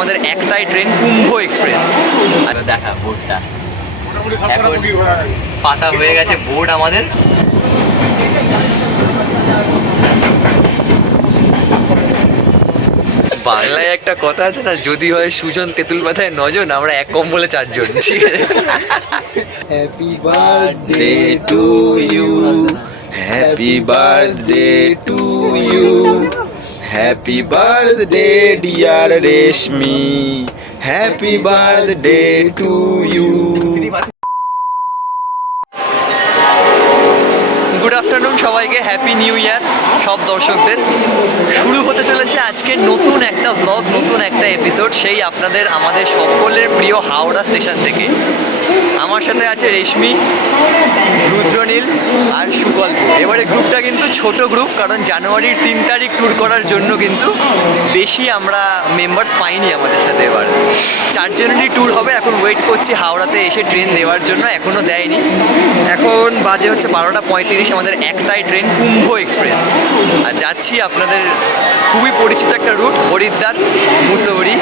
আমাদের একটাই ট্রেন, কুম্ভ এক্সপ্রেস। দেখা বোর্ডটা এখন পাতা হয়ে গেছে বোর্ড আমাদের। বাংলায় একটা কথা আছে না, যদি হয় সুজন তেঁতুল পাতায় নজন, আমরা এক কম্বলে চারজন। ঠিক আছে, happy birthday to you, happy birthday to you, happy birthday dear Reshmi, happy birthday to you. Good afternoon সবাইকে, হ্যাপি নিউ ইয়ার সব দর্শকদের। শুরু হতে চলেছে আজকে নতুন একটা ব্লগ, নতুন একটা এপিসোড, সেই আপনাদের আমাদের সকলের প্রিয় হাওড়া স্টেশন থেকে। আমার সাথে আছে রেশমি, রুদ্রনীল আর সুকল্প। এবারে গ্রুপটা কিন্তু ছোট গ্রুপ, কারণ জানুয়ারির 3 তারিখ ট্যুর করার জন্য কিন্তু বেশি আমরা মেম্বার্স পাইনি আমাদের সাথে। এবার 4 জনেরই ট্যুর হবে। এখন ওয়েট করছি হাওড়াতে এসে ট্রেন দেওয়ার জন্য, এখনও দেয়নি। এখন বাজে হচ্ছে 12:35, আমাদের একটাই ট্রেন, কুম্ভ এক্সপ্রেস। আর যাচ্ছি আপনাদের খুবই পরিচিত একটা রুট, হরিদ্বার, মুসৌরি,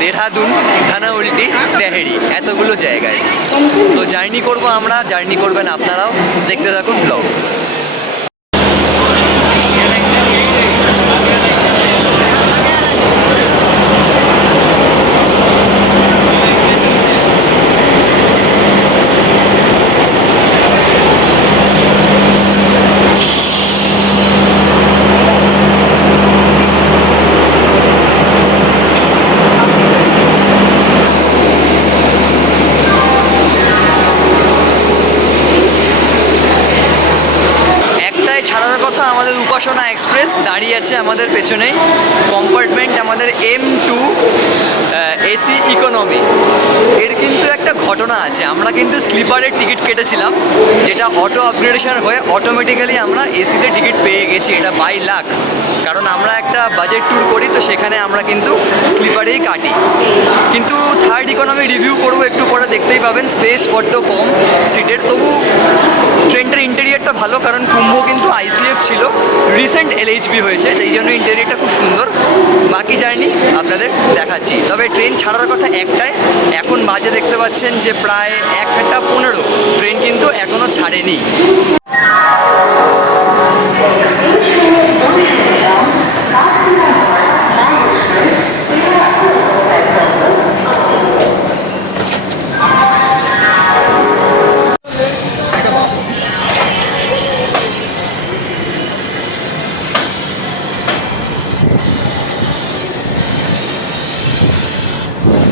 দেহরাদুন, ধানাউলটি, তেহেরি, এতগুলো জায়গায়। তো জার্নি করব আমরা, জার্নি করবেন আপনারাও। দেখতে থাকুন ব্লগ। ছাড়ার কথা আমাদের উপাসনা এক্সপ্রেস দাঁড়িয়ে আছে আমাদের পেছনেই। কম্পার্টমেন্ট আমাদের M2 এসি ইকোনমি। এর কিন্তু একটা ঘটনা আছে, আমরা কিন্তু স্লিপারের টিকিট কেটেছিলাম, যেটা অটো আপগ্রেডেশন হয়ে অটোমেটিক্যালি আমরা এসিতে টিকিট পেয়ে গেছি। এটা বাই লাক, কারণ আমরা একটা বাজেট ট্যুর করি, তো সেখানে আমরা কিন্তু স্লিপারেই কাটি। কিন্তু থার্ড ইকোনমি রিভিউ করবো একটু পরে, দেখতেই পাবেন স্পেস বড্ড কম সিটের। তবু ট্রেনটার ইন্টেরিয়ারটা ভালো, কারণ কুম্ভ কিন্তু ICF ছিল, রিসেন্ট LHB হয়েছে, এই জন্য ইন্টেরিয়ারটা খুব সুন্দর। বাকি জার্নি আপনাদের দেখাচ্ছি। তবে ট্রেন ছাড়ার কথা একটাই, এখন বাজে দেখতে পাচ্ছেন যে প্রায় 1:15, ট্রেন কিন্তু এখনও ছাড়েনি।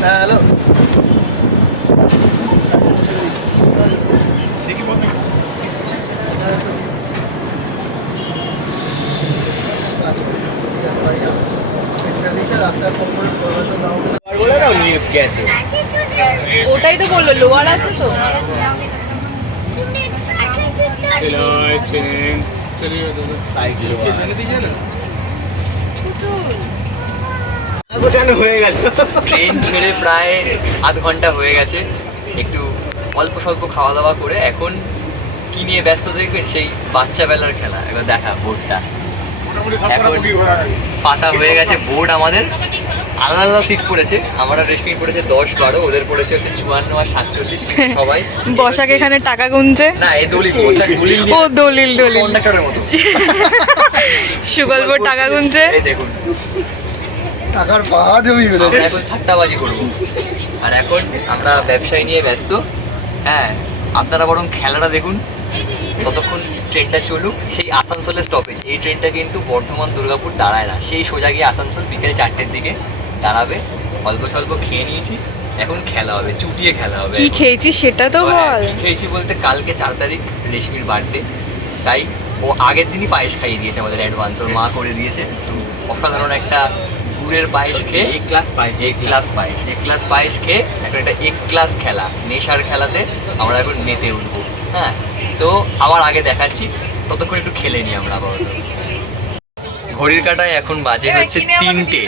হ্যালো ওটাই তো বললো, লোয়ার আছে তো। ট্রেন ছেড়ে প্রায় আধ ঘন্টা হয়ে গেছে, একটু অল্প স্বল্প খাওয়া দাওয়া করে এখন কি নিয়ে ব্যস্ত দেখবেন, সেই বাচ্চা বেলার খেলা। এবার দেখা বোর্ডটা এখন পাতা হয়ে গেছে বোর্ড আমাদের। আলাদা আলাদা সিট পড়েছে, আমরা রেশমি পড়েছে 10-12, ওদের পড়েছে হচ্ছে 54 আর 47। সবাই বসাকে এখানে টাকা গুনছে না, এই দলিল ও দলিল কন্ডাক্টরের মতো। সুগল্পর টাকা গুনছে, এই দেখুন টাকার পাহাড় জমি গেল। আমরা এখন সাট্টাবাজি করবো, আর এখন আমরা ব্যবসায় নিয়ে ব্যস্ত। হ্যাঁ, আপনারা বরং খেলাটা দেখুন ততক্ষণ, ট্রেনটা চলুক। সেই আসানসোলের স্টপেজ, এই ট্রেনটা কিন্তু বর্ধমান দুর্গাপুর দাঁড়ায় না, সেই সোজা গিয়ে আসানসোল বিকেল 4টের দিকে দাঁড়াবে। অল্প স্বল্প খেয়ে নিয়েছি, এখন খেলা হবে, চুটিয়ে খেলা হবে। কি খেয়েছিস সেটা তো বল। কি খেয়েছি বলতে, কালকে 4 তারিখ রেশমির বার্থডে, তাই ও আগের দিনই পায়েস খাইয়ে দিয়েছে আমাদের অ্যাডভান্স, ওর মা করে দিয়েছে। তো অসাধারণ একটা গুড়ের পায়েস খেয়ে, এক গ্লাস পায়েস খেয়ে এখন একটা এক গ্লাস খেলা, নেশার খেলাতে আমরা এখন মেতে উঠবো। হ্যাঁ, তো আবার আগে দেখাচ্ছি, ততক্ষণ একটু খেলে নিই আমরা আপাতত। ঘড়ির কাঁটায় এখন বাজে হচ্ছে 3টে,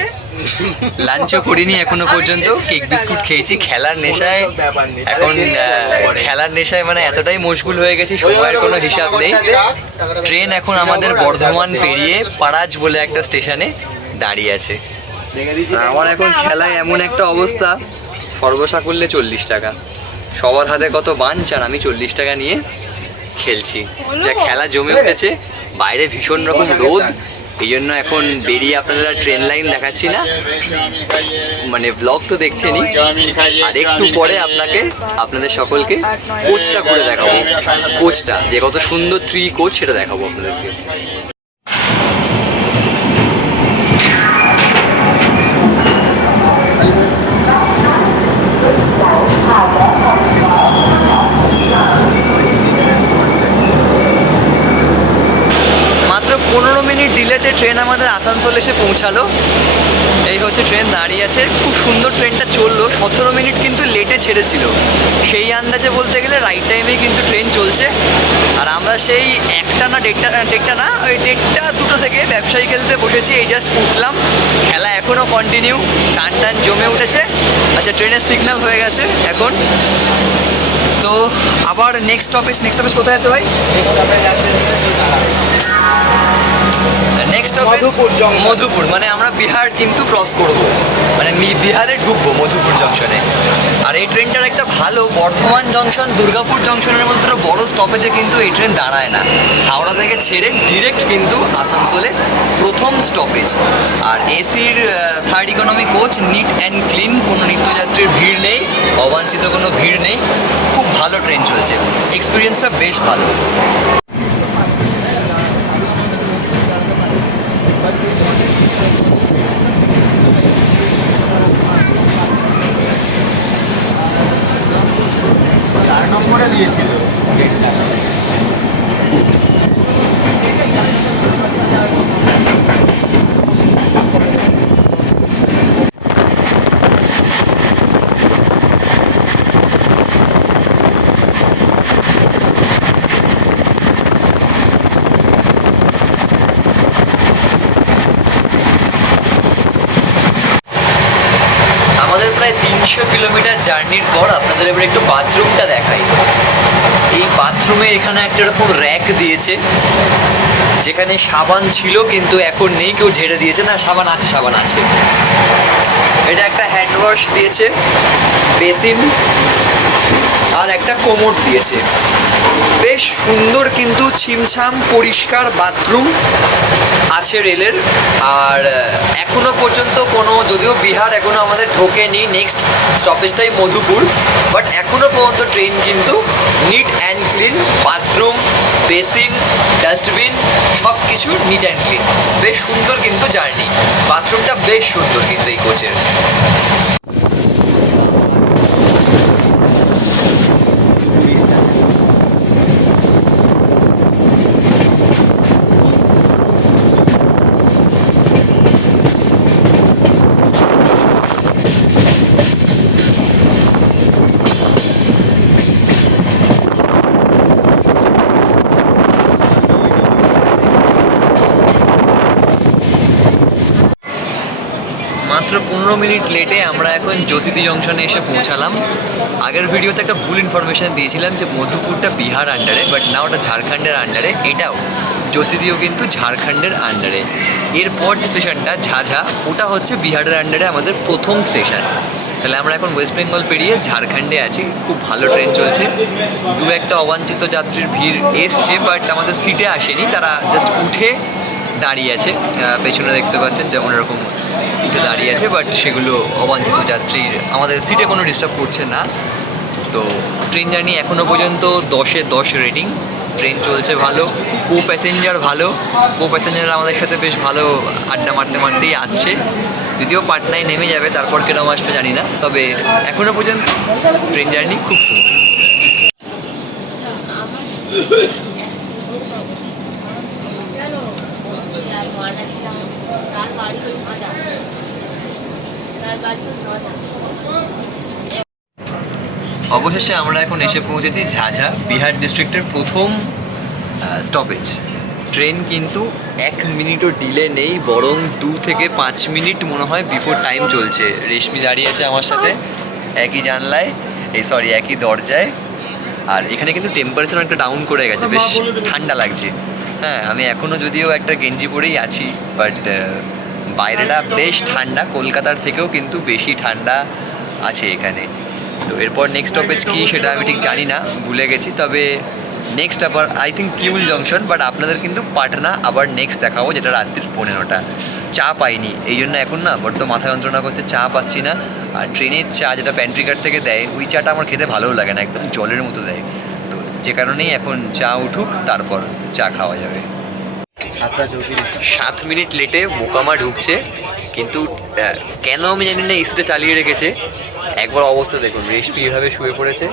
লাঞ্চও করিনি এখনো পর্যন্ত, কেক বিস্কুট খেয়েছি। খেলার নেশায় এখন খেলার নেশায় মানে এতটাই মশগুল হয়ে গেছি, সময়ের কোনো হিসাব নেই। ট্রেন এখন আমাদের বর্ধমান পেরিয়ে পারাজ বলে একটা স্টেশনে দাঁড়িয়ে আছে। আর আমার এখন খেলায় এমন একটা অবস্থা, সর্বসাকুল্যে 40 টাকা, সবার হাতে কত বাঞ্চ, আর আমি 40 টাকা নিয়ে খেলছি। যা খেলা জমে উঠেছে, বাইরে ভীষণ রকম রোদ, এই জন্য এখন বেরিয়ে আপনাদের আর ট্রেন লাইন দেখাচ্ছি না, মানে ব্লগ তো দেখছেনই, আর একটু পরে আপনাদের সকলকে কোচটা ঘুরে দেখাবো। কোচটা যে কত সুন্দর 3 কোচ সেটা দেখাবো আপনাদেরকে। মাত্র 15 মিনিট ডিলেতে ট্রেন আমাদের আসানসোল এসে পৌঁছালো। এই হচ্ছে ট্রেন দাঁড়িয়ে আছে, খুব সুন্দর ট্রেনটা চললো। 17 মিনিট কিন্তু লেটে ছেড়েছিল, সেই আন্দাজে বলতে গেলে রাইট টাইমেই কিন্তু ট্রেন চলছে। আর আমরা সেই 1টা না 1:30 না, ওই 1:30-2টো থেকে ব্যবসায়ী খেলতে বসেছি। এই জাস্ট উঠলাম, খেলা এখনও কন্টিনিউ, টান টান জমে উঠেছে। আচ্ছা, ট্রেনের সিগন্যাল হয়ে গেছে এখন। তো আবার নেক্সট স্টপেজ কোথায় আছে ভাই? নেক্সট স্টপেজ মধুপুর, মানে আমরা বিহার কিন্তু ক্রস করব, মানে বিহারে ঢুকবো মধুপুর জংশনে। আর এই ট্রেনটার একটা ভালো, বর্ধমান জংশন দুর্গাপুর জংশনের মধ্যে বড় স্টপেজে কিন্তু এই ট্রেন দাঁড়ায় না। হাওড়া থেকে ছেড়ে ডিরেক্ট কিন্তু আসানসোলে প্রথম স্টপেজ। আর এসির 3rd economy coach, neat and clean, কোনো নিত্যযাত্রীর ভিড় নেই, অবাঞ্ছিত কোনো ভিড় নেই, খুব ভালো ট্রেন চলছে, এক্সপিরিয়েন্সটা বেশ ভালো। দিয়েছিল ট্রেনটা। আমাদের প্রায় 300 কিলোমিটার জার্নির পর আপনাদের এবার একটু বাথরুমটা দেখাই। এই বাথরুমে এখানে একটা এরকম র্যাক দিয়েছে, যেখানে সাবান ছিল কিন্তু এখন নেই, কেউ ঝেড়ে দিয়েছে। না, সাবান আছে। এটা একটা হ্যান্ড ওয়াশ দিয়েছে, বেসিন, আর একটা কোমোড দিয়েছে। বেশ সুন্দর কিন্তু ছিমছাম পরিষ্কার বাথরুম আছে রেলের। আর এখনো পর্যন্ত কোনো, যদিও বিহার এখনো আমাদের ঢোকেনি, নেক্সট স্টপেজটাই মধুপুর, বাট এখনো পর্যন্ত ট্রেন কিন্তু neat and clean, bathroom, basin, dustbin, সব কিছু নিট অ্যান্ড ক্লিন। বেশ সুন্দর কিন্তু জার্নি, বাথরুমটা বেশ সুন্দর কিন্তু এই কোচের। মাত্র 15 মিনিট লেটে আমরা এখন জ্যোতিদি জংশনে এসে পৌঁছালাম। আগের ভিডিওতে একটা ভুল ইনফরমেশন দিয়েছিলাম যে মধুপুরটা বিহার আন্ডারে, বাট না, ওটা ঝাড়খণ্ডের আন্ডারে। এটাও জ্যোতিদিও কিন্তু ঝাড়খণ্ডের আন্ডারে। এরপর যে স্টেশনটা ঝাঝা, ওটা হচ্ছে বিহারের আন্ডারে আমাদের প্রথম স্টেশন। তাহলে আমরা এখন ওয়েস্ট বেঙ্গল পেরিয়ে ঝাড়খণ্ডে আছি। খুব ভালো ট্রেন চলছে, 2-1টা অবাঞ্ছিত যাত্রীর ভিড় এসছে, বাট আমাদের সিটে আসেনি, তারা জাস্ট উঠে দাঁড়িয়ে আছে। পেছনে দেখতে পাচ্ছেন যেমন এরকম সিটে দাঁড়িয়ে আছে, বাট সেগুলো অবাঞ্ছিত যাত্রীর, আমাদের সিটে কোনো ডিস্টার্ব করছে না। তো ট্রেন জার্নি এখনও পর্যন্ত 10-এ 10 রেটিং। ট্রেন চলছে ভালো, কো প্যাসেঞ্জার আমাদের সাথে বেশ ভালো আড্ডা মারতেই আসছে। যদিও পাটনায় নেমে যাবে, তারপর কেরম আসবে জানি না, তবে এখনও পর্যন্ত ট্রেন জার্নি খুব সুন্দর। অবশেষে আমরা এখন এসে পৌঁছেছি ঝাঝা, বিহার ডিস্ট্রিক্টের প্রথম স্টপেজ। ট্রেন কিন্তু 1 মিনিটও ডিলে নেই, বরং 2 থেকে 5 মিনিট মনে হয় বিফোর টাইম চলছে। রেশমি দাঁড়িয়ে আছে আমার সাথে একই জানলায়, একই দরজায়। আর এখানে কিন্তু টেম্পারেচার একটা ডাউন করে গেছে, বেশ ঠান্ডা লাগছে। হ্যাঁ, আমি এখনও যদিও একটা গেঞ্জি পরেই আছি, বাট বাইরেটা বেশ ঠান্ডা, কলকাতার থেকেও কিন্তু বেশি ঠান্ডা আছে এখানে। তো এরপর নেক্সট স্টপেজ কী সেটা আমি ঠিক জানি না, ভুলে গেছি। তবে নেক্সট আবার I think Kiul junction, but আপনাদের কিন্তু পাটনা আবার নেক্সট দেখাবো, যেটা রাত্রির 15টা। চা পাইনি, এই জন্য এখন না বড্ড মাথা যন্ত্রণা করতে, চা পাচ্ছি না। আর ট্রেনের চা যেটা প্যান্ট্রি কার্ড থেকে দেয়, ওই চাটা আমার খেতে ভালোও লাগে না, একদম জলের মতো দেয়। তো যে কারণেই এখন চা উঠুক, তারপর চা খাওয়া যাবে। 7 মিনিট লেটে মোকামা ঢুকছে, কিন্তু কেন আমি জানি না এসিটা চালিয়ে রেখেছে। একবার অবস্থা দেখুন, রেশমি এভাবে শুয়ে পড়েছে,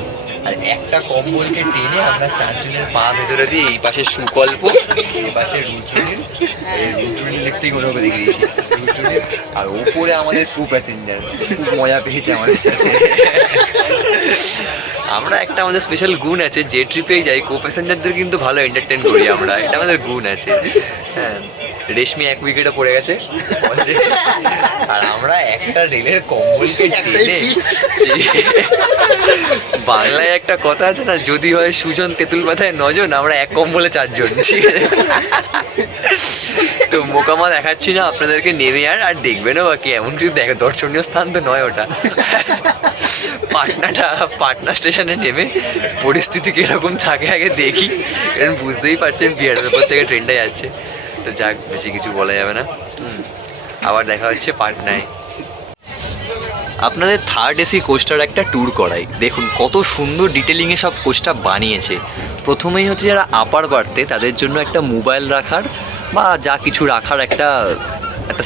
আর একটা কম্বলকে টেনে আমরা 4 জনের পা ভেতরে দিয়ে এই পাশে সুকল্প, এই পাশে রুদ্রনীল, এই রুদ্রনীল দেখতেই কোনো দেখে দিয়েছি রুদ্রনীল, আর ওপরে আমাদের কো প্যাসেঞ্জার খুব মজা পেয়েছে আমাদের সাথে। আমরা একটা আমাদের স্পেশাল গুণ আছে, যে ট্রিপেই যাই কো প্যাসেঞ্জারদের কিন্তু ভালো এন্টারটেন করি আমরা, এটা আমাদের গুণ আছে। হ্যাঁ, রেশমি 1 উইকেটে পড়ে গেছে আর আমরা একটা রেলের কম্বলকে টেনে, বাংলায় একটা কথা আছে না, যদি হয় সুজন তেঁতুল পাতায় 9 জন, আমরা এক কম্বলে 4 জন, ঠিক আছে। তো মোকামা দেখাচ্ছি না আপনাদেরকে, নেমে আর দেখবেনও বাকি, এমন কিছু দেখে দর্শনীয় স্থান তো নয় ওটা। পাটনা স্টেশনে নেমে পরিস্থিতি কিরকম থাকে আগে দেখি, কারণ বুঝতেই পারছেন বিহারের উপর থেকে ট্রেনটা যাচ্ছে। তো যাক, বেশি কিছু বলা যাবে না। আবার দেখা হচ্ছে পাটনায়। আপনাদের থার্ড এসি কোচটার একটা ট্যুর করাই, দেখুন কত সুন্দর ডিটেলিংয়ে সব কোচটা বানিয়েছে। প্রথমেই হচ্ছে যারা আপার বার্থে, তাদের জন্য একটা মোবাইল রাখার বা যা কিছু রাখার একটা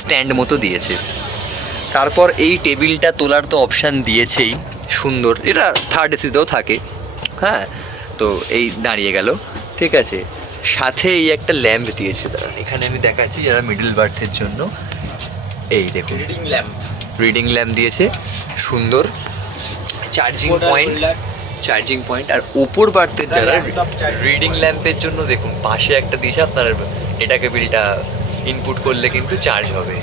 স্ট্যান্ড মতো দিয়েছে। তারপর এই টেবিলটা তোলার তো অপশান দিয়েছেই, সুন্দর, এটা থার্ড এসিতেও থাকে। হ্যাঁ, তো এই দাঁড়িয়ে গেল, ঠিক আছে। সাথে এই একটা ল্যাম্প দিয়েছে, দাঁড়ান এখানে আমি দেখাচ্ছি, যারা মিডল বার্থের জন্য এই দেখুন রিডিং ল্যাম্প দিয়েছে, সুন্দর। Charging point. আর ওপর বার্থের যারা রিডিং ল্যাম্পের জন্য দেখুন পাশে একটা দিয়েছে, আপনার ডেটা কেবিলটা ইনপুট করলে কিন্তু চার্জ হবে।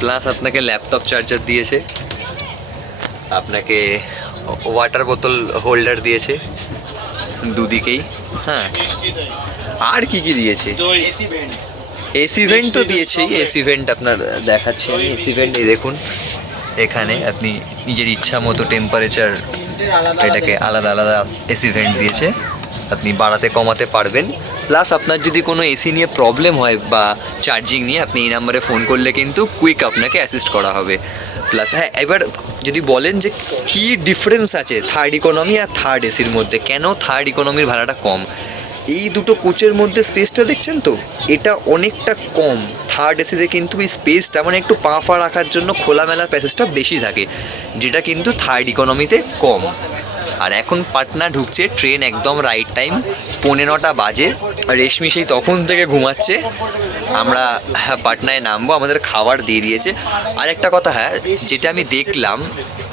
প্লাস আপনাকে ল্যাপটপ চার্জার দিয়েছে, আপনাকে ওয়াটার বোতল হোল্ডার দিয়েছে দুদিকেই। হ্যাঁ, আর কি কি দিয়েছে? এসি ভেন্ট তো দিয়েছেই, এসি ভেন্ট আপনার দেখাচ্ছি আমি। এসি ভেন্ট এই দেখুন, এখানে আপনি নিজের ইচ্ছা মতো টেম্পারেচার, এটাকে আলাদা আলাদা এসি ভেন্ট দিয়েছে, আপনি বাড়াতে কমাতে পারবেন। প্লাস আপনার যদি কোনো এসি নিয়ে প্রবলেম হয় বা চার্জিং নিয়ে, আপনি এই নাম্বারে ফোন করলে কিন্তু কুইক আপনাকে অ্যাসিস্ট করা হবে। প্লাস হ্যাঁ, এবার যদি বলেন যে কী ডিফারেন্স আছে থার্ড ইকোনমি আর থার্ড এসির মধ্যে, কেন থার্ড ইকোনমির ভাড়াটা কম, এই দুটো কোচের মধ্যে স্পেসটা দেখছেন তো, এটা অনেকটা কম। থার্ড এসিতে কিন্তু এই স্পেসটা মানে একটু পা ফা রাখার জন্য খোলামেলা প্যাসেজটা বেশি থাকে, যেটা কিন্তু থার্ড ইকোনমিতে কম। আর এখন পাটনা ঢুকছে ট্রেন একদম রাইট টাইম, 9:15 বাজে। রেশমি সেই তখন থেকে ঘুমাচ্ছে, আমরা পাটনায় নামবো, আমাদের খাবার দিয়ে দিয়েছে। আর একটা কথা, হ্যাঁ, যেটা আমি দেখলাম,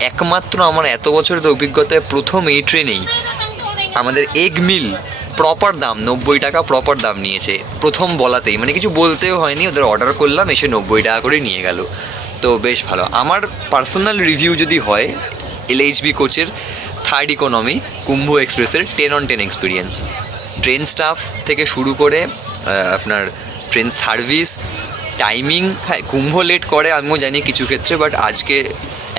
একমাত্র আমার এত বছরের অভিজ্ঞতায় প্রথম এই ট্রেনেই আমাদের এগ মিল প্রপার দাম 90 টাকা প্রপার দাম নিয়েছে, প্রথম বলাতেই, মানে কিছু বলতেও হয়নি, ওদের অর্ডার করলাম, এসে 90 টাকা করে নিয়ে গেল। তো বেশ ভালো। আমার পার্সোনাল রিভিউ যদি হয়, LHB কোচের থার্ড ইকোনমি কুম্ভ এক্সপ্রেসের 10 on 10 এক্সপিরিয়েন্স। ট্রেন স্টাফ থেকে শুরু করে আপনার ট্রেন সার্ভিস, টাইমিং, হ্যাঁ কুম্ভ লেট করে আমিও জানি কিছু ক্ষেত্রে, বাট আজকে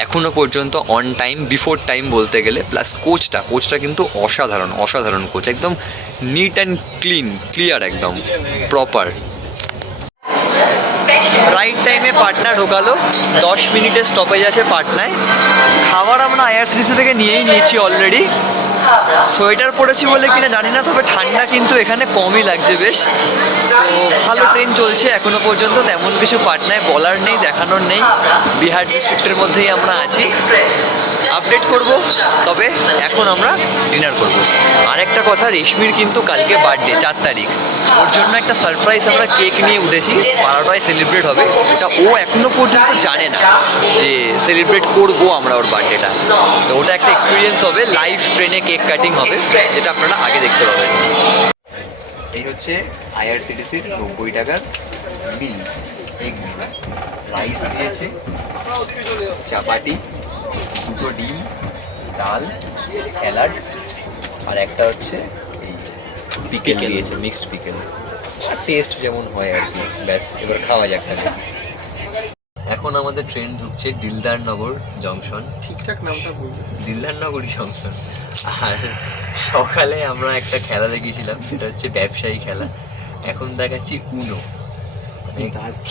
এখনও পর্যন্ত অন টাইম, বিফোর টাইম বলতে গেলে। প্লাস কোচটা কিন্তু অসাধারণ কোচ, একদম নিট অ্যান্ড ক্লিয়ার, একদম প্রপার। রাইট টাইমে পাটনা ঢোকালো, 10 মিনিটের স্টপেজ আছে পাটনায়। খাবার আমরা IRCTC থেকে নিয়েই নিয়েছি অলরেডি। সোয়েটার পরেছি বলে কিনা জানি না, তবে ঠান্ডা কিন্তু এখানে কমই লাগছে বেশ। তো ভালো ট্রেন চলছে এখনো পর্যন্ত, তেমন কিছু পাটনায় বলার নেই, দেখানোর নেই। বিহার ডিস্ট্রিক্টের মধ্যেই আমরা আছি, আপডেট করব। তবে এখন আমরা ডিনার করব। আর একটা কথা, রেশমির কিন্তু কালকে বার্থডে, 4 তারিখ। ওর জন্য একটা সারপ্রাইজ আমরা কেক নিয়ে উঠেছি, 12টায় সেলিব্রেট হবে। এটা ও এখনো পর্যন্ত জানে না যে সেলিব্রেট করবো আমরা ওর বার্থডেটা। তো ওটা একটা এক্সপিরিয়েন্স হবে, লাইভ ট্রেনে কেক কাটিং হবে, যেটা আপনারা আগে দেখতে পাবেন। এই হচ্ছে IRCTCর 90 টাকার মিল, এগ মিল। রাইস দিয়েছে, চাপাটি, 2টো ডিম, ডাল, স্যালাড, আর একটা হচ্ছে এই পিকেল দিয়েছে, মিক্সড পিকেল। আর টেস্ট যেমন হয় আর কি, ব্যাস। এবার খাওয়া যাক। আমাদের ট্রেন ঢুকছে দিলদার নগর জংশন, ঠিকঠাক নামটা বলবো। দিলদার নগরী জংশন। আর সকালে আমরা একটা খেলা দেখিয়েছিলাম, সেটা হচ্ছে ব্যবসায়ী খেলা। এখন দেখাচ্ছি উনো। মানে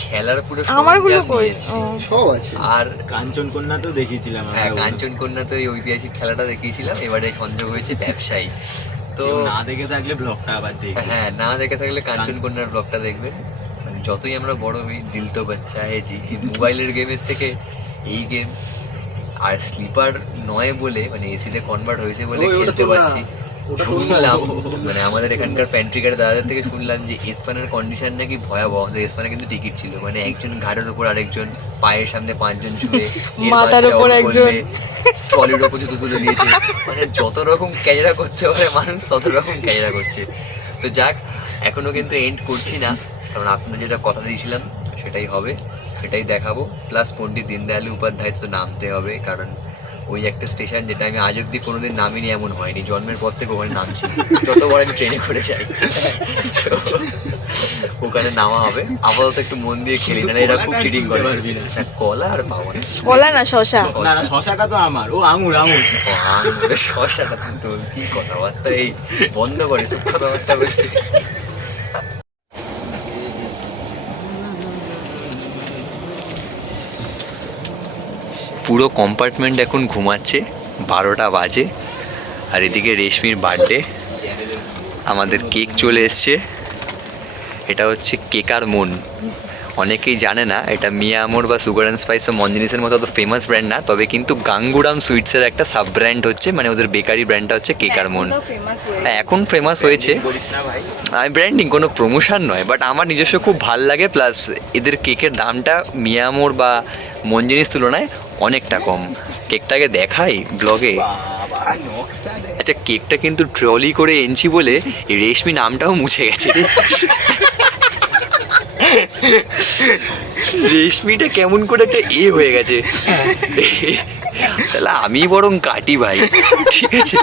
খেলার পুরো আমারগুলো সরঞ্জাম কই? নিয়ে এসেছি। সব আছে। আর কাঞ্চনকন্যা তো দেখিয়েছিলাম আমরা। হ্যাঁ, কাঞ্চনকন্যাতে ওই ঐতিহাসিক খেলাটা দেখিয়েছিলাম, এবারে সংযোগ হয়েছে ব্যবসায়ী। তো না দেখে থাকলে ব্লগটা আবার দেখবে। হ্যাঁ, না দেখে থাকলে কাঞ্চনকন্যার ব্লগটা দেখবেন। মানে যতই আমরা বড় হই, দিল তো বাচ্চা হ্যাঁ জি। এই মোবাইলের গেমের থেকে এই গেম আর স্লিপার নয় বলে, মানে এসিতে কনভার্ট হয়েছে বলে ওই, ওটা খেলতে তো না। পারছি। ওটা তো শুনলাম না। মানে আমাদের এখানকার প্যান্ট্রিকার দাদাদের থেকে শুনলাম যে এসপানের কন্ডিশন নাকি ভয়াবহ। আমাদের এসপানে কিন্তু টিকিট ছিল, মানে একজন ঘাটের উপর আরেকজন, পায়ের সামনে 5 জন ছুঁয়ে, মাথার উপর একজন, ট্রলির উপর জুতো তুলে দিয়েছে। মানে যত রকম ক্যাজরা করতে পারে মানুষ তত রকম ক্যাজরা করছে। তো যাক, এখনো কিন্তু এন্ড করছি না, কারণ আপনাদের যেটা কথা দিয়েছিলাম সেটাই হবে, সেটাই দেখাবো। প্লাস পণ্ডিত দীনদয়াল উপাধ্যায় তো নামতে হবে, কারণ ওই একটা স্টেশন যেটা আমি আজ অব্দি কোনোদিন নামিনি এমন হয়নি। জন্মের পর থেকে ওখানে নামছি, যতবার আমি ট্রেনে করে যাই। তো ওখানে নামা হবে। আপাতত একটু মন দিয়ে খেলি, না এরা খুব চিটিং করে। না, কলা আর পাবো না। কলা না শশা। না না, শশাটা তো আমার। ও আঙুর আঙুর। শশাটা তো কি কথাবার্তা, এই বন্ধ করে সব কথাবার্তা বলছি। পুরো কম্পার্টমেন্ট এখন ঘুমাচ্ছে, 12টা বাজে। আর এদিকে রেশমির বার্থডে, আমাদের কেক চলে এসছে। এটা হচ্ছে কেকার মন। অনেকেই জানে না, এটা মিয়া আমর বা সুগার অ্যান্ড স্পাইস ও মঞ্জিনিসের মতো অত ফেমাস ব্র্যান্ড না, তবে কিন্তু গাঙ্গুরাম সুইটসের একটা সাব ব্র্যান্ড হচ্ছে, মানে ওদের বেকারি ব্র্যান্ডটা হচ্ছে কেকার মন। হ্যাঁ, এখন ফেমাস হয়েছে। বলিস না ভাই। আমি ব্র্যান্ডিং, কোনো প্রমোশন নয়, বাট আমার নিজস্ব খুব ভাল লাগে। প্লাস এদের কেকের দামটা মিয়ামোর বা মঞ্জিনিস তুলনায় অনেকটা কম। কেকটাকে দেখাই ব্লগে। বাবা নকশা দেখ। আচ্ছা, কেকটা কিন্তু ট্রলি করে এনেছি বলে রেশমি নামটাও মুছে গেছে। রেশমিটা কেমন করে একটা হয়ে গেছে। তাহলে আমি বরং কাটি ভাই, ঠিক আছে?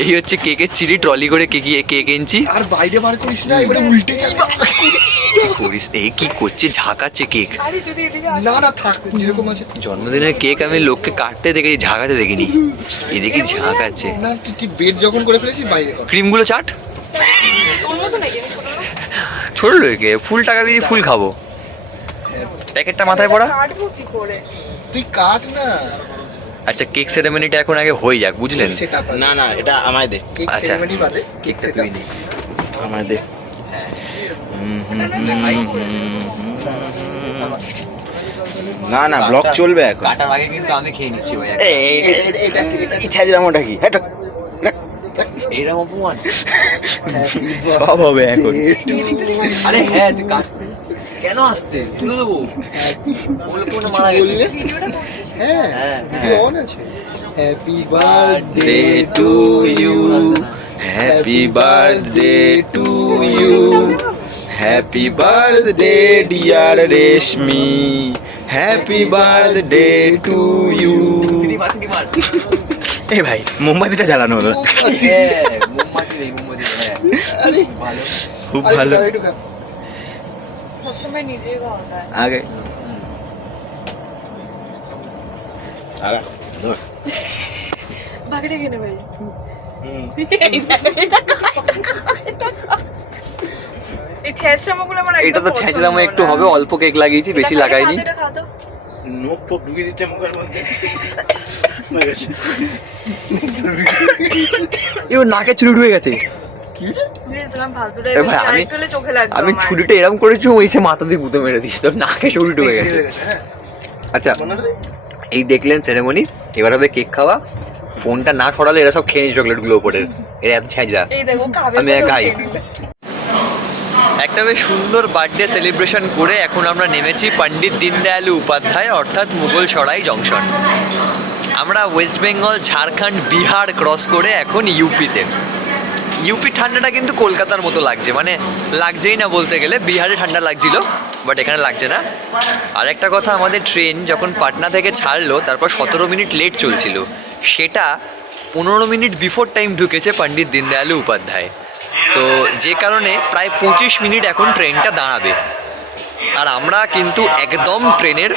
এই হচ্ছে কেকের চিলি, ট্রলি করে কেক এনেছি। আর বাইরে বার করিস না, এবারে উল্টে যাবে। করিস এই কি করছে, ঝাঁকাচ্ছে কেক। না না, থাক যেরকম আছে। জন্মদিনের কেক আমি লোককে কাটতে দেখেছি, ঝাঁকাতে দেখিনি। এদিকে ঝাঁকাচ্ছে। না তুই বেড যখন করে ফেলেছিস বাইরে কর। ক্রিমগুলো চাট। ছোট লোকে ফুল টাকা দিয়ে ফুল খাবো, প্যাকেটটা মাথায় পড়া। তুই কাট না। আচ্ছা, কেক সেরেমনিটা এখন আগে হয়ে যাক, বুঝলেন? সেটা না না, এটা আমায় দে। কেক আচ্ছা। সেরেমনি বাদে কেক কেকটা সেটা তুই নিস। আমায় দে। না না, ব্লগ চলবে এখন। কাটার আগে কিন্তু আমি খেয়ে নিচ্ছি ভাই। এই ছাজরা মোটা কি এটা এইরকম অপমান। সব হবে এখন। আরে হ্যাঁ, তুই কাট। কেন আসতে তুলে দেবো? বলবো না মারা গেছে। হ্যাঁ হ্যাঁ, ভিডিও অন আছে। Happy birthday to you, happy birthday to you, happy birthday dear Reshmi, happy birthday to you. এ ভাই, মোমবাতিটা জ্বালানো হলো। মোমবাতি নেই, মোমবাতি নেই। হ্যাঁ, আরে ভালো। খুব ভালো। সবসময় নিজেই খাওয়া আগে আরে ধর। বাকিটা কিনে ভাই। এই ছেঁচড়ামোগুলো আমার এটা তো ছেঁচড়ামো একটু হবে, অল্প কেক লাগিয়েছি, বেশি লাগাইনি। নোক পোক ঢুকিয়ে দিচ্ছে মুখের মধ্যে। এও নাকে চুরি ঢুকে গেছে। কি হয়েছে? এ ভাই, আমি ছুরিটা এরকম করেছি, ও এসে মাথা দিয়ে গুঁতো মেরে দিয়েছে, তোর নাকে চুরি ঢুকে গেছে। হ্যাঁ। আচ্ছা, মনে হয়? এই দেখলেন সেরেমনি, এবার হবে কেক খাওয়া। ফোনটা না সরালে এরা সব খেয়ে নিচ্ছে চকলেটগুলো ওপরের, এরা এত ছেঁচড়া। আমি একাই। একটা বেশ সুন্দর বার্থডে সেলিব্রেশন করে এখন আমরা নেমেছি পণ্ডিত দীনদয়াল উপাধ্যায় অর্থাৎ মুঘল সরাই জংশন। আমরা ওয়েস্ট বেঙ্গল, ঝাড়খণ্ড, বিহার ক্রস করে এখন ইউপিতে। ইউপি ঠান্ডাটা কিন্তু কলকাতার মতো লাগছে, মানে লাগছেই না বলতে গেলে। বিহারে ঠান্ডা লাগছিল, বাট এখানে লাগছে না। আর একটা কথা, আমাদের ট্রেন যখন পাটনা থেকে ছাড়লো তারপর 17 মিনিট লেট চলছিল, সেটা 15 মিনিট বিফোর টাইম ঢুকেছে পণ্ডিত দীনদয়াল উপাধ্যায়। তো যে কারণে প্রায় 25 মিনিট এখন ট্রেনটা দাঁড়াবে। আর আমরা কিন্তু একদম ট্রেনের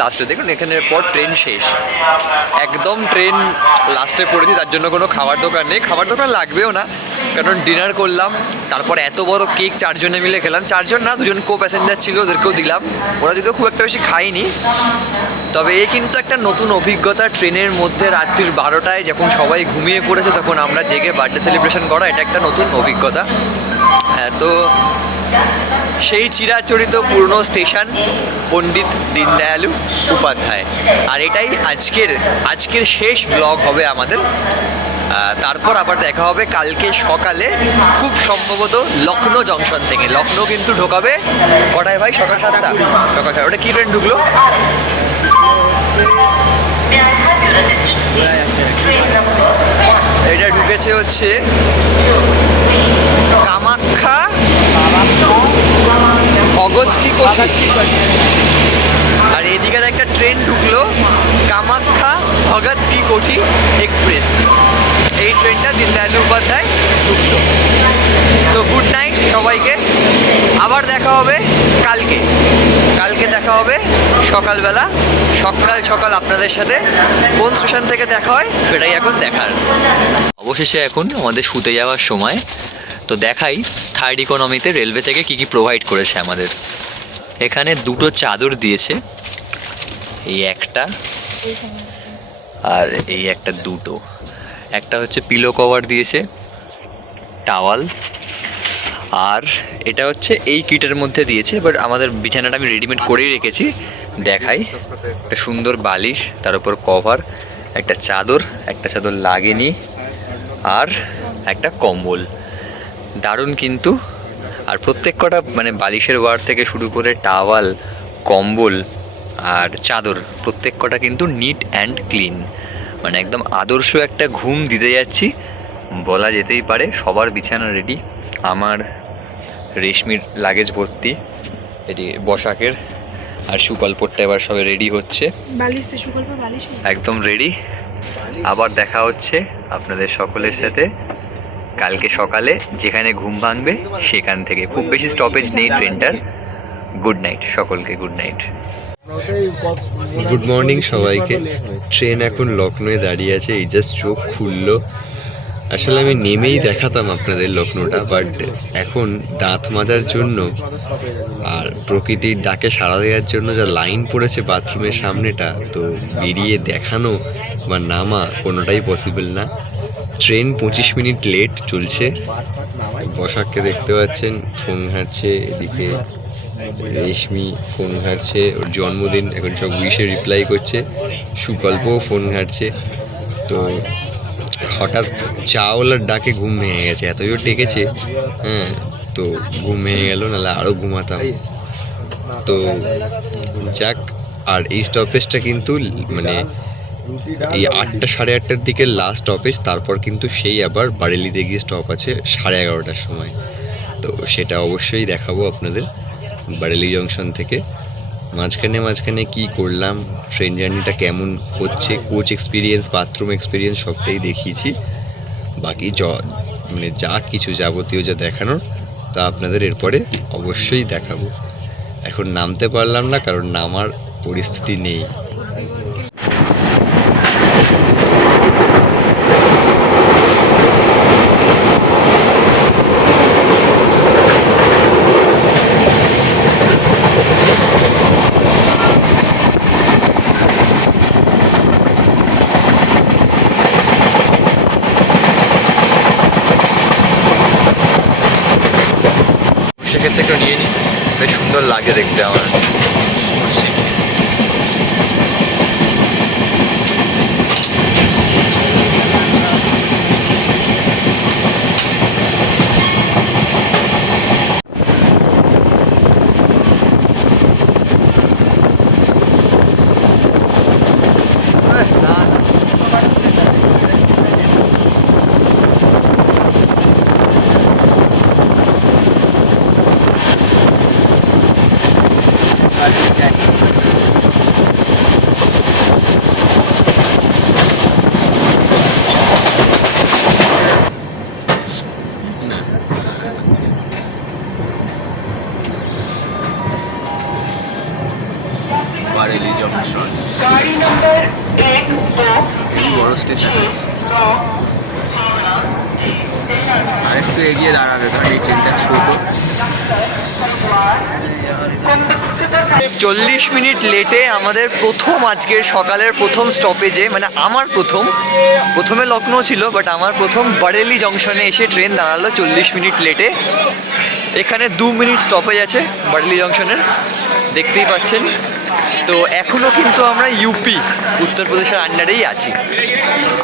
লাস্টে দেখুন এখানের পর ট্রেন শেষ, একদম ট্রেন লাস্টে পড়েছি। তার জন্য কোনো খাবার দোকান নেই, খাবার দোকান লাগবেও না, কারণ ডিনার করলাম, তারপর এত বড় কেক 4 জনে মিলে খেলাম। 4 জন না, 2 জন কো প্যাসেঞ্জার ছিল, ওদেরকেও দিলাম। ওরা যদিও খুব একটা বেশি খায়নি, তবে এই কিন্তু একটা নতুন অভিজ্ঞতা। ট্রেনের মধ্যে রাত্রির 12টায় যখন সবাই ঘুমিয়ে পড়েছে তখন আমরা জেগে বার্থডে সেলিব্রেশন করা, এটা একটা নতুন অভিজ্ঞতা। হ্যাঁ, তো সেই চিরাচরিত পুরনো স্টেশন পণ্ডিত দীনদয়ালু উপাধ্যায়। আর এটাই আজকের শেষ ব্লগ হবে আমাদের। তারপর আবার দেখা হবে কালকে সকালে, খুব সম্ভবত লখনৌ জংশন থেকে। লখনৌ কিন্তু ঢোকাবে কটায় ভাই? সকাল 7টা। সকাল 7টা। ওটা কি ট্রেন ঢুকলো? এটা ঢুকেছে হচ্ছে কামাখ্যা ভগৎ কি কোঠি। আর এদিকে একটা ট্রেন ঢুকলো কামাখ্যা ভগৎ কি কোঠি এক্সপ্রেস। এই ট্রেনটা দীনদয়ালু উপাধ্যায় ঢুকলো। তো গুড নাইট সবাইকে, আবার দেখা হবে কালকে দেখা হবে সকালবেলা, সকাল আপনাদের সাথে। কোন স্টেশন থেকে দেখা হয় সেটাই এখন দেখার। অবশেষে এখন আমাদের শুতে যাওয়ার সময়। তো দেখাই থার্ড ইকোনমিতে রেলওয়ে থেকে কি কি প্রোভাইড করেছে আমাদের। এখানে 2টো চাদর দিয়েছে, এই একটা আর এই একটা, 2টো। একটা হচ্ছে পিলো কভার দিয়েছে, টাওয়াল, আর এটা হচ্ছে এই কিটের মধ্যে দিয়েছে। বাট আমাদের বিছানাটা আমি রেডিমেড করেই রেখেছি, দেখাই। একটা সুন্দর বালিশ, তার উপর কভার, একটা চাদর লাগেনি, আর একটা কম্বল। দারুণ কিন্তু। আর প্রত্যেক কটা মানে বালিশের ওয়ার থেকে শুরু করে টাওয়াল, কম্বল আর চাদর, প্রত্যেক কটা কিন্তু নিট অ্যান্ড ক্লিন। মানে একদম আদর্শ একটা ঘুম দিতে যাচ্ছি বলা যেতেই পারে। সবার বিছানা রেডি, আমার রেশমির লাগেজ ভর্তি, এটি বসাকের, আর সুকল্পটা এবার সবাই রেডি হচ্ছে, একদম রেডি। আবার দেখা হচ্ছে আপনাদের সকলের সাথে কালকে সকালে, যেখানে ঘুম ভাঙবে সেখান থেকে। খুব বেশি স্টপেজ নেই ট্রেনটার। গুড নাইট সকলকে, গুড নাইট। গুড মর্নিং সবাইকে। ট্রেন এখন লখনৌয়ে দাঁড়িয়ে আছে, এই জাস্ট চোখ খুললো। আসলে আমি নেমেই দেখাতাম আপনাদের লখনৌটা, বাট এখন দাঁত মাজার জন্য আর প্রকৃতির ডাকে সাড়া দেওয়ার জন্য যা লাইন পড়েছে বাথরুমের সামনেটা, তো বেরিয়ে দেখানো বা নামা কোনোটাই পসিবল না। ট্রেন 25 মিনিট লেট চলছে। বসাককে দেখতে পাচ্ছেন ফোন ঘাঁটছে, এদিকে রেশমি ফোন ঘাঁটছে, ওর জন্মদিন, এখন সব উইশে রিপ্লাই করছে। সুকল্পও ফোন ঘাঁটছে। তো হঠাৎ চাওয়ালার ডাকে ঘুম ভেঙে গেছে, এত জোর ডেকেছে, হ্যাঁ, তো ঘুম ভেঙে গেল, নাহলে আরও ঘুমাতাম। তো যাক, আর এই স্টপেজটা কিন্তু মানে এই 8টা সাড়ে 8টার দিকে লাস্ট স্টপেজ, তারপর কিন্তু সেই আবার বারেলিতে গিয়ে স্টপ আছে 11:30টার সময়। তো সেটা অবশ্যই দেখাবো আপনাদের বারেলি জংশন থেকে। মাঝখানে কি করলাম, ট্রেন জার্নিটা কেমন হচ্ছে, কোচ এক্সপিরিয়েন্স, বাথরুম এক্সপিরিয়েন্স সবটাই দেখিয়েছি। বাকি মানে যা কিছু যাবতীয় যা দেখানোর তা আপনাদের এরপরে অবশ্যই দেখাবো। এখন নামতে পারলাম না, কারণ নামার পরিস্থিতি নেই। সেক্ষেত্রে একটু নিয়ে নিই, বেশ সুন্দর লাগে দেখতে আমার। বারেলি জংশন বড় স্টেশন আছে। আরেকটু এগিয়ে দাঁড়াবে কারণ এই ট্রেনটা ছোট। 40 মিনিট লেটে আমাদের প্রথম আজকের সকালের প্রথম স্টপেজে, মানে আমার প্রথমে লখনৌ ছিল, বাট আমার প্রথম বারেলি জংশনে এসে ট্রেন দাঁড়ালো 40 মিনিট লেটে। এখানে 2 মিনিট স্টপেজ আছে বারেলি জংশনের, দেখতেই পাচ্ছেন। তো এখনও কিন্তু আমরা ইউপি উত্তরপ্রদেশের আন্ডারেই আছি।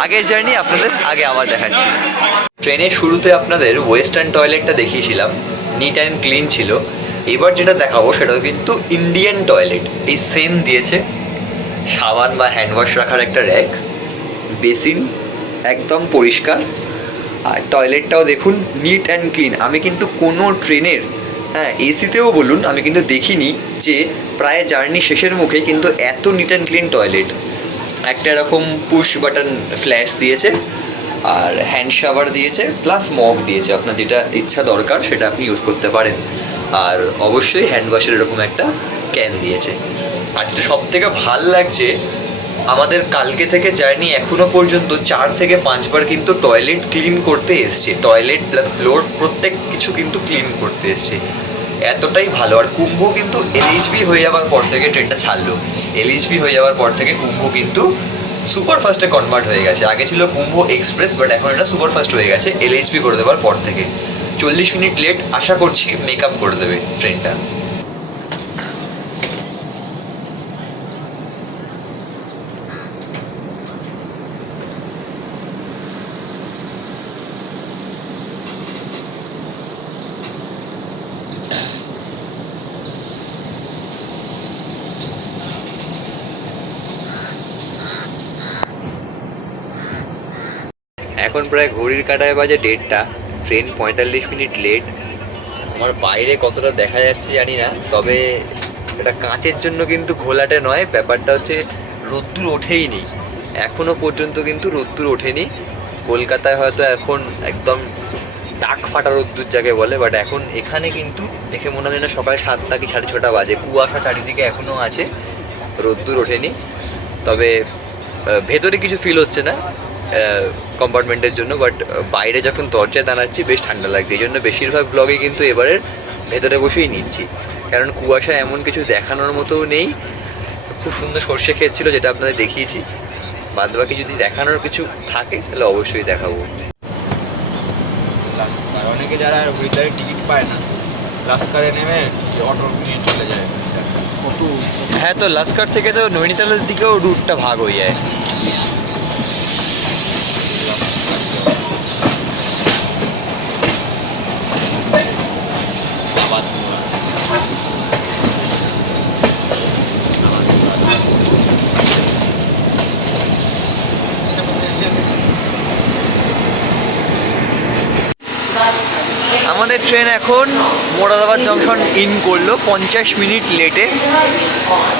আগের জার্নি আপনাদের আগে আবার দেখাচ্ছি। ট্রেনের শুরুতে আপনাদের ওয়েস্টার্ন টয়লেটটা দেখিয়েছিলাম, নিট অ্যান্ড ক্লিন ছিল। এবার যেটা দেখাবো সেটাও কিন্তু ইন্ডিয়ান টয়লেট, এই সেম দিয়েছে। সাবান বা হ্যান্ড ওয়াশ রাখার একটা র্যাক, বেসিন একদম পরিষ্কার, আর টয়লেটটাও দেখুন নিট অ্যান্ড ক্লিন। আমি কিন্তু কোনো ট্রেনের, হ্যাঁ এসিতেও বলুন, আমি কিন্তু দেখিনি যে প্রায় জার্নি শেষের মুখে কিন্তু এত নিট অ্যান্ড ক্লিন টয়লেট। একটা এরকম পুশ বাটন ফ্ল্যাশ দিয়েছে, আর হ্যান্ড শাওয়ার দিয়েছে, প্লাস মগ দিয়েছে। আপনার যেটা ইচ্ছা দরকার সেটা আপনি ইউজ করতে পারেন। আর অবশ্যই হ্যান্ড ওয়াশের এরকম একটা ক্যান দিয়েছে। আর যেটা সব থেকে ভাল লাগছে, আমাদের কালকে থেকে জার্নি এখনো পর্যন্ত 4 থেকে 5 বার কিন্তু টয়লেট ক্লিন করতে এসছে। টয়লেট প্লাস ফ্লোর প্রত্যেক কিছু কিন্তু ক্লিন করতে এসছে, এতটাই ভালো। আর কুম্ভ কিন্তু এলএইচবি হয়ে যাওয়ার পর থেকে ট্রেনটা ছাড়লো। এলএইচবি হয়ে যাওয়ার পর থেকে কুম্ভ কিন্তু সুপারফাস্টে কনভার্ট হয়ে গেছে। আগে ছিল কুম্ভ এক্সপ্রেস, বাট এখন এটা সুপারফাস্ট হয়ে গেছে এলএইচবি করে দেওয়ার পর থেকে। 40 মিনিট লেট, আশা করছি মেকআপ করে দেবে ট্রেনটা। এখন প্রায় ঘড়ির কাঁটায় বাজে 1:30টা, ট্রেন 45 মিনিট লেট। আমার বাইরে কতটা দেখা যাচ্ছে জানি না, তবে এটা কাঁচের জন্য কিন্তু ঘোলাটে নয়। ব্যাপারটা হচ্ছে রোদ্দুর ওঠেই নি, এখনো পর্যন্ত কিন্তু রোদ্দুর ওঠেনি। কলকাতায় হয়তো এখন একদম টাক ফাটা রোদ্দুর যাকে বলে, বাট এখন এখানে কিন্তু দেখে মনে হয় না সকাল 7টা কি 6:30 বাজে। কুয়াশা চারিদিকে এখনও আছে, রোদ্দুর ওঠেনি। তবে ভেতরে কিছু ফিল হচ্ছে না কম্পার্টমেন্টের জন্য, বাট বাইরে যখন দরজায় দাঁড়াচ্ছি বেশ ঠান্ডা লাগছে। এই জন্য বেশিরভাগ ব্লগে কিন্তু এবারের ভেতরে বসেই নিচ্ছি, কারণ কুয়াশা এমন কিছু দেখানোর মতোও নেই। খুব সুন্দর সর্ষে ক্ষেত ছিল যেটা আপনাদের দেখিয়েছি, বাদবাকি যদি দেখানোর কিছু থাকে তাহলে অবশ্যই দেখাবো। লাস্কার অনেকে যারা উইদারে টিকিট পায় না, লাস্কারে নেমে অটো নিয়ে চলে যায়। হ্যাঁ, তো লাস্কার থেকে তো নৈনিতালের দিকেও রুটটা ভাগ হয়ে যায়। আমাদের ট্রেন এখন মোরাদাবাদ জংশন ইন করলো 50 মিনিট লেটে।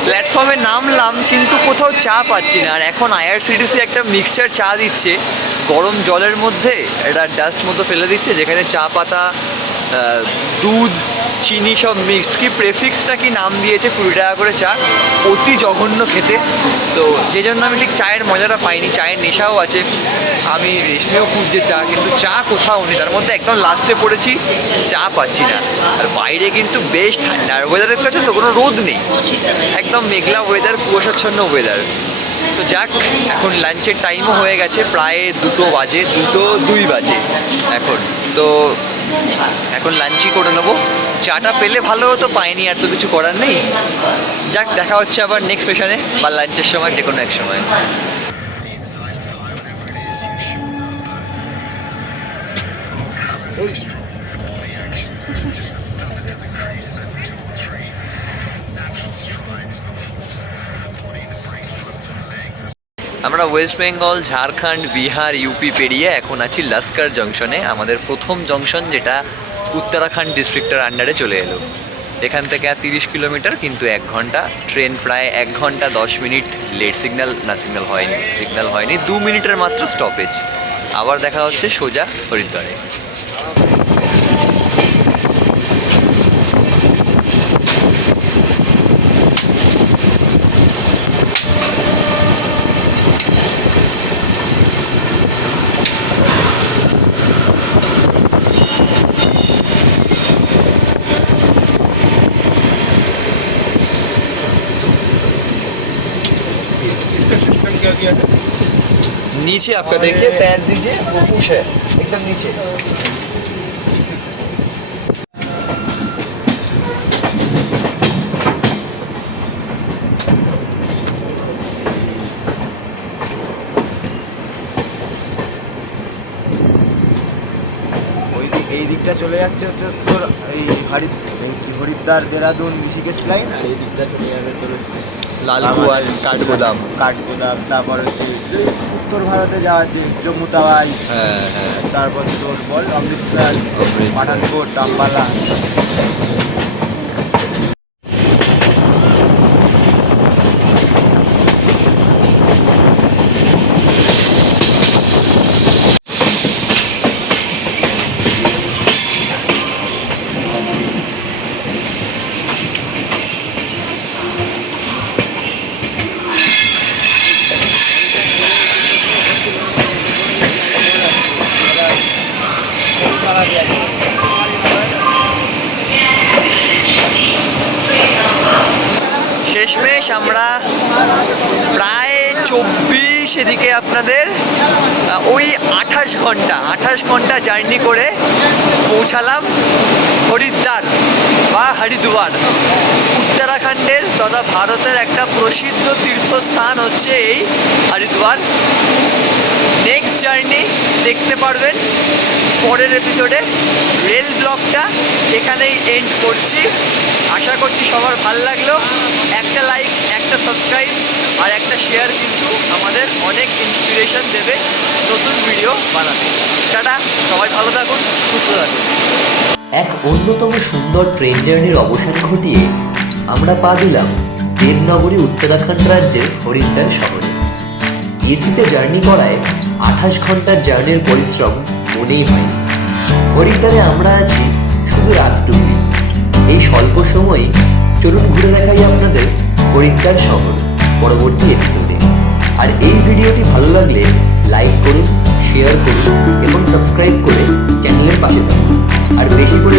প্ল্যাটফর্মে নামলাম কিন্তু কোথাও চা পাচ্ছি না। আর এখন আইআরসিটিসি একটা মিক্সচার চা দিচ্ছে গরম জলের মধ্যে, এটা ডাস্ট মতো ফেলে দিচ্ছে, যেখানে চা পাতা, দুধ, চিনি সব মিক্সড। কি প্রেফিক্সটা কি নাম দিয়েছে, 20 টাকা করে চা, অতি জঘন্য খেতে। তো যে জন্য আমি ঠিক চায়ের মজাটা পাইনি। চায়ের নেশাও আছে, আমি রেশমিও খুঁজছে চা, কিন্তু চা কোথাও নেই। তার মধ্যে একদম লাস্টে পড়েছি, চা পাচ্ছি না। আর বাইরে কিন্তু বেশ ঠান্ডা, আর ওয়েদারের কাছে তো কোনো রোদ নেই, একদম মেঘলা ওয়েদার, কুয়াশাচ্ছন্ন ওয়েদার। তো যাক, এখন লাঞ্চের টাইমও হয়ে গেছে, প্রায় 2 বাজে, 2:02 বাজে এখন। তো এখন লাঞ্চই করে নেবো। চাটা পেলে ভালো হতো, পাইনি, আর তো কিছু করার নেই। যাক, দেখা হচ্ছে আবার নেক্সট স্টেশনে বা লাঞ্চের সময়, যে কোনো এক সময়। আমরা ওয়েস্ট বেঙ্গল, ঝাড়খণ্ড, বিহার, ইউপি পেরিয়ে এখন আছি লাস্কার জংশনে, আমাদের প্রথম জংশন, যেটা উত্তরাখণ্ড ডিস্ট্রিক্টের আন্ডারে চলে এলো। এখান থেকে আর 30 কিলোমিটার, কিন্তু 1 ঘন্টা। ট্রেন প্রায় 1 ঘন্টা 10 মিনিট লেট। সিগন্যাল হয়নি, 2 মিনিটের মাত্র স্টপেজ। আবার দেখা হচ্ছে সোজা হরিদ্বারে। नीचे आपका देखिए, पैर दीजिए, वो पुश है एकदम नीचे। এই দিকটা চলে যাচ্ছে হচ্ছে তোর এই হরিদ্বার দেরাদুন ঋষিকেশ লাইন, আর এই দিকটা চলে যাবে তোর হচ্ছে লালকুয়ার কাঠগোদাম। কাঠগোদাম, তারপর হচ্ছে উত্তর ভারতে যাওয়ার যে জম্মু তাওয়াই, হ্যাঁ হ্যাঁ, তারপর তোর বল অমৃতসর, অমৃতসর। পাঠানকোট, আম্বালা। শেষমেশ আমরা প্রায় 24 এদিকে আপনাদের ওই 28 ঘন্টা জার্নি করে পৌঁছালাম হরিদ্বার বা হরিদ্বার। উত্তরাখণ্ডের তথা ভারতের একটা প্রসিদ্ধ তীর্থস্থান হচ্ছে এই হরিদ্বার। নেক্সট জার্নি দেখতে পারবেন পরের এপিসোডে। রেল ব্লগটা এখানেই এন্ড করছি। আশা করছি সবার ভালো লাগলো। একটা লাইক, একটা সাবস্ক্রাইব আর একটা শেয়ার কিন্তু আমাদের অনেক ইন্সপিরেশন দেবে নতুন ভিডিও বানাতে। টাটা, সবাই ভালো থাকুন, সুস্থ থাকুন। এক অন্যতম সুন্দর ট্রেন জার্নির অবসান ঘটিয়ে আমরা পা দিলাম দেবনগরী উত্তরাখণ্ড রাজ্যের হরিদ্বার শহরে। এসিতে জার্নি করায় 28 ঘন্টার জার্নির পরিশ্রম মনেই হয়নি। হরিদ্বারে আমরা আছি শুধু রাতটুকুই। এই স্বল্প সময়ে চলুন ঘুরে দেখাই আপনাদের হরিদ্বার শহর পরবর্তী এপিসোডে। আর এই ভিডিওটি ভালো লাগলে লাইক করুন, শেয়ার করুন এবং সাবস্ক্রাইব করে চ্যানেলের পাশে থাকুন। আর বেশি করে